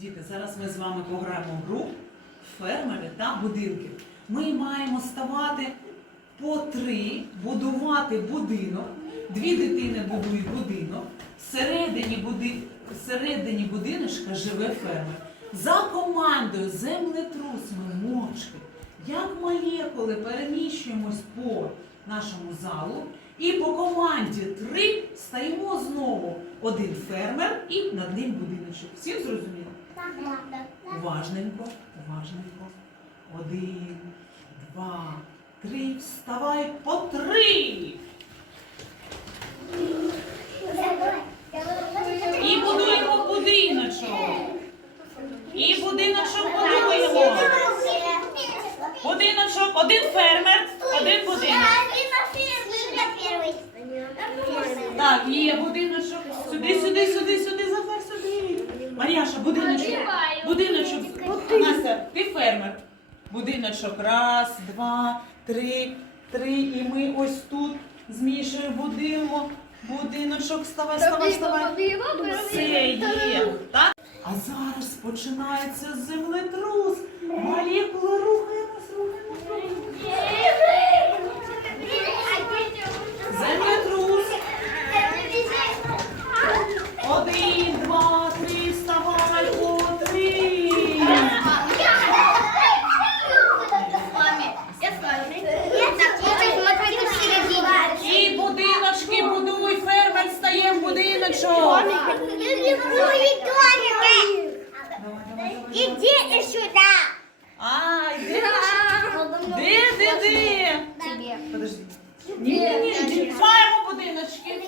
Діти, зараз ми з вами пограємо в гру фермери та будинки. Ми маємо ставати по три, будувати будинок. Дві дитини будують будинок. Всередині, буди... Всередині будиночка живе фермер. За командою землетрус ми мовчки, як молекули переміщуємось по нашому залу. І по команді три стаємо знову один фермер і над ним будиночок. Всім зрозуміло? Уважненько, уважненько. Один, два, три. Вставай по три. І будуємо будиночок. І будиночок будуємо. Будиночок, один фермер, один будинок. Так, є будиночок. Сюди, сюди, сюди, сюди, Захар, сюди. Мар'яша, будиночок. Будиночок. Настя, ти фермер. Будиночок. Раз, два, три, три. І ми ось тут з Мішею будуємо. Будиночок, вставай, вставай, вставай. Все є. Так? А зараз починається землетрус. Молекули рухаємось, рухаємось, рухаємось. Землетрус. Один, два, три, вставай, по три. І будиночки будуй, фермер стає в будиночок. Иди сюда! А, йди. Де, де, де? Подожди. Ні, ні, ні, маємо будиночки.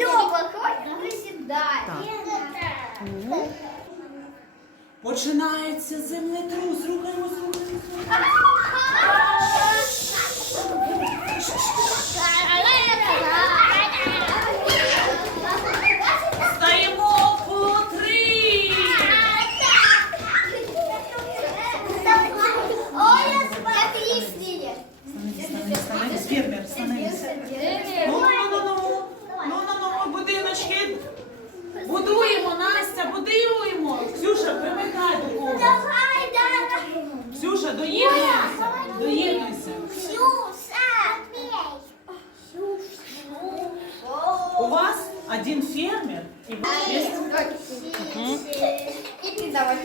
Лёва, хватит приседать. Починається землетрус. Рухаємось, рухаємось. рухаємось. Стаємо по три. Становись, становись, фермер, становись. Ну, ну, ну, ну, ну, ну, ну, будиночки. Будуємо, Настя, будуємо. Ксюша, примикай до кого. Ксюша, доєднуйся. Доєднуйся. У вас один фермер, и вот есть давай.